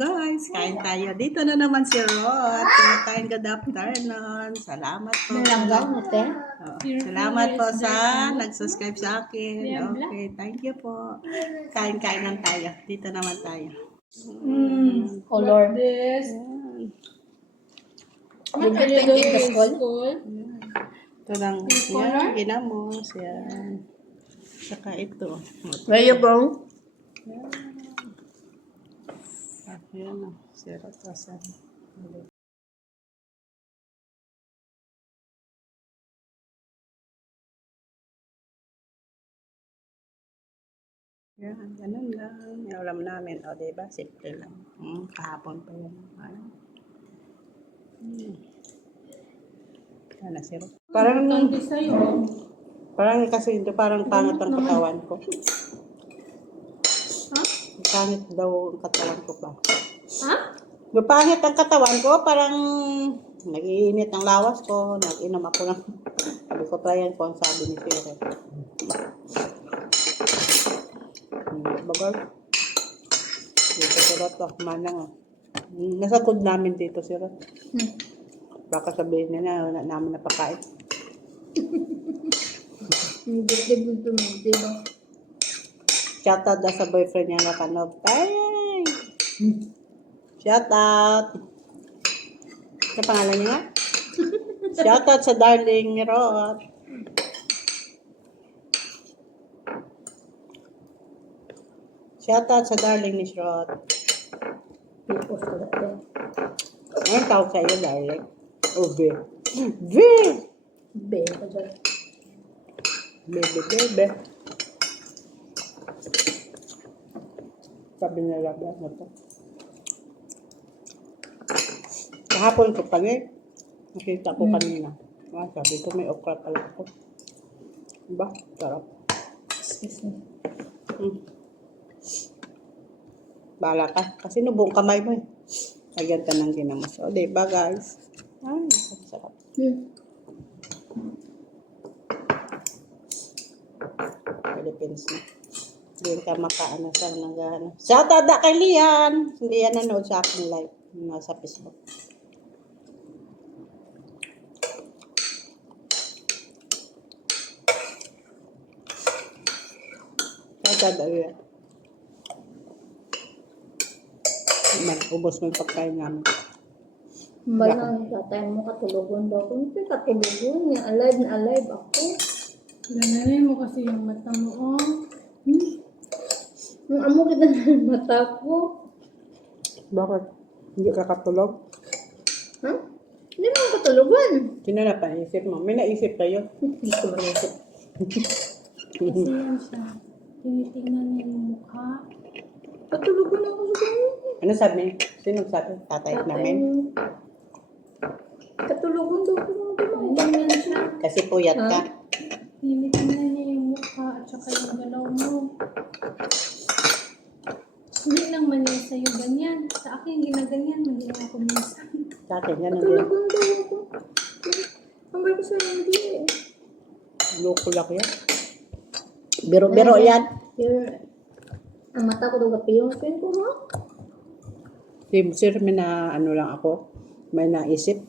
guys, kain tayo. Dito na naman si Rod. Kumakain, good afternoon. Salamat po. Salamat po sa nag-subscribe sa akin. Okay, thank you po. Kain-kain lang tayo. Dito naman tayo. Color. What are you doing in school? Ito lang. Yan, ginamos. Yan. Saka ito. Where you go? Yan o. Siratasan. Yan, ganun lang. Yung ulam namin. O, diba? Simple lang. Kahapon pa yan. Ano? Yan na siro. Parang kasi ito parang pangit ang katawan ko. Pangit daw ang katawan ko ba? Ha? Pangit ang katawan ko, parang nag-iinit ang lawas ko, nag-inom ako ng sabi ko, tryan ko ang sabi ni Sire. Bagal. Dito sila to, manang. Nasa food namin dito sila. Baka sabihin nila, wala namin napakain. Hindi ko diba? Shout out sa boyfriend niya na kanog. Ay! Shout out! Ano pangalan niya? Shout out sa darling ni Rod. Shout out sa darling ni Rod. Pipos ko dati. Anong tawag sa iyo, darling? Oh, V. V! Be ko dyan. Bebe. Sabi nila ba na to? Kahapon ko kami, nakita ko kanina. Sabi ko may okra pala ako. Diba? Sarap. Excuse me. Bahala ka. Kasi buong kamay mo eh. Lagyan ka ng ginamos. O, diba guys? Ay, sarap. Philippines na. Hindi ka makaano sa nag-ano. Shout out na kay Lian! Hindi yan nanood sa aking live. Nasa Facebook. Shout out na yan. Ubos mo yung pagkain namin. Malang tatay mo katulugon daw. Kung hindi katulugon niya, alive na alive ako. Gananin mo kasi yung mata mo, oh. Ang amo kita ng mata ko. Bakit? Hindi ka katulog? Ha? Hindi mo katulugan. Sino na paisip mo? May naisip kayo? Hindi ko manisip. Kasi yan siya. Tinitingnan niya yung mukha. Katulugan ako sa kanya. Ano sabi? Sino sabi? Tatay namin? Katulugan daw ko mga gano'n. Ganyan yan siya. Kasi puyat ka. Tinitingnan niya yung mukha at saka yung galaw mo. Hindi lang man yan sa'yo ganyan. Sa akin, ginaganyan. Magiging ako minsan. Sa akin, yan ang din. Katulugan daw ako. Hanggang ko sa hindi eh. Loko lang yan. Biro-biro yan. Ang mata ko daw gapi yung skin ko, ha? Sir, may na ano lang ako. May naisip.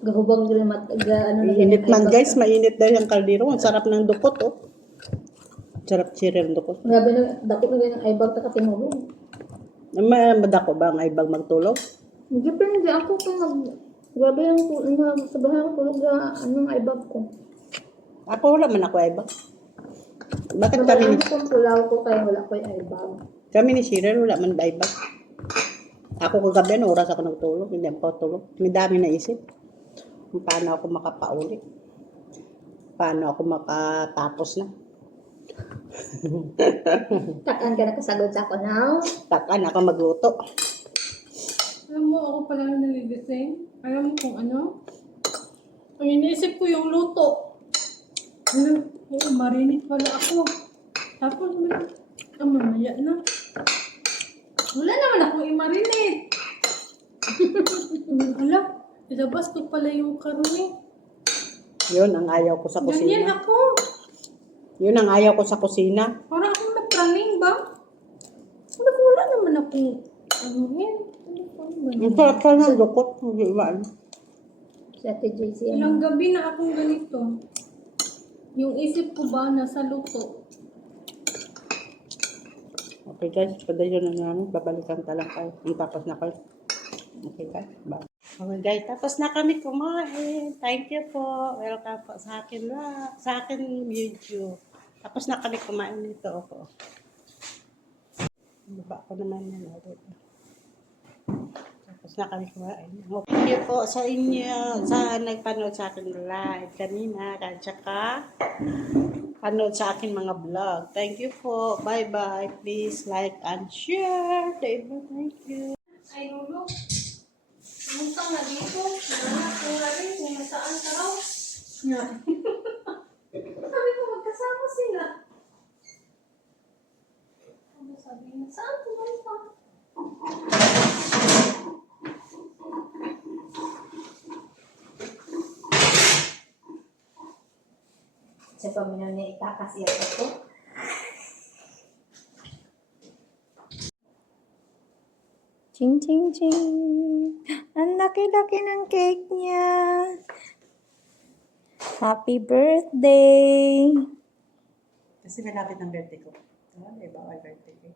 Gahubang din mata. Init man guys, mainit dahil ang kaldero. Ang sarap ng dukot, oh. Sarap sirir ng dukot. Grabe na, dako na ganyan ay bag katinulong. Madako ba ang ibang magtulog? Depende ako kung grabe yung sa bahay ko tulog na anong ay bag ko. Ako wala man ako ibang. Bakit kami ni Kung pulaw ko kaya wala ko yung ay bag. kami ni Sheryl wala man ba ibang? Ako kagabi no oras ako nagtulog, hindi ako tulog. May dami na isip. Kung paano ako makapauli. Paano ako makatapos na. Takan ka nakasagot sa ako now. Takan ako magluto. Alam mo, ako pala naligising. Alam mo kung ano? Ang iniisip ko yung luto. Marinate pala ako. Tapos, mamaya na. Wala naman akong i-marinate. Alam, ilabas ko pala yung karne. Yun ang ayaw ko sa Ganyan kusina. ako. Yun ang ayaw ko sa kusina. Parang akong nagpraning ba? Sabi ko, wala naman naman akong anuhin. Ano ba naman? Ang sarap ka ng lukot. Hindi ba? Si Ate JC. Ilang gabi na akong ganito. Yung isip ko ba nasa luto? Okay guys, padayon na namin. Babalikan talang kayo. Tapos na kayo. Okay guys, bye. Okay guys, tapos na kami kumain. Thank you po. Welcome po sa akin sa akin video. Tapos na kami kumain nito ako. Baba ko naman yan. Tapos na kami kumain. Thank you po sa inyo, sa nagpanood sa akin live kanina, at saka panood sa akin mga vlog. Thank you po. Bye-bye. Please like and share. Thank you. Ay, Lolo. Pumunta nga dito. Nanak ko nga rin kung nasaan ka raw. Nga. Sabi ko, magkasama sila. Ano sabi niya? Saan pumunta? Sa paminaw niya itakas iya ito. Ching, ching, ching. Ang laki-laki ng cake niya. Happy birthday! Kasi malapit ng birthday ko. Bawal birthday ko.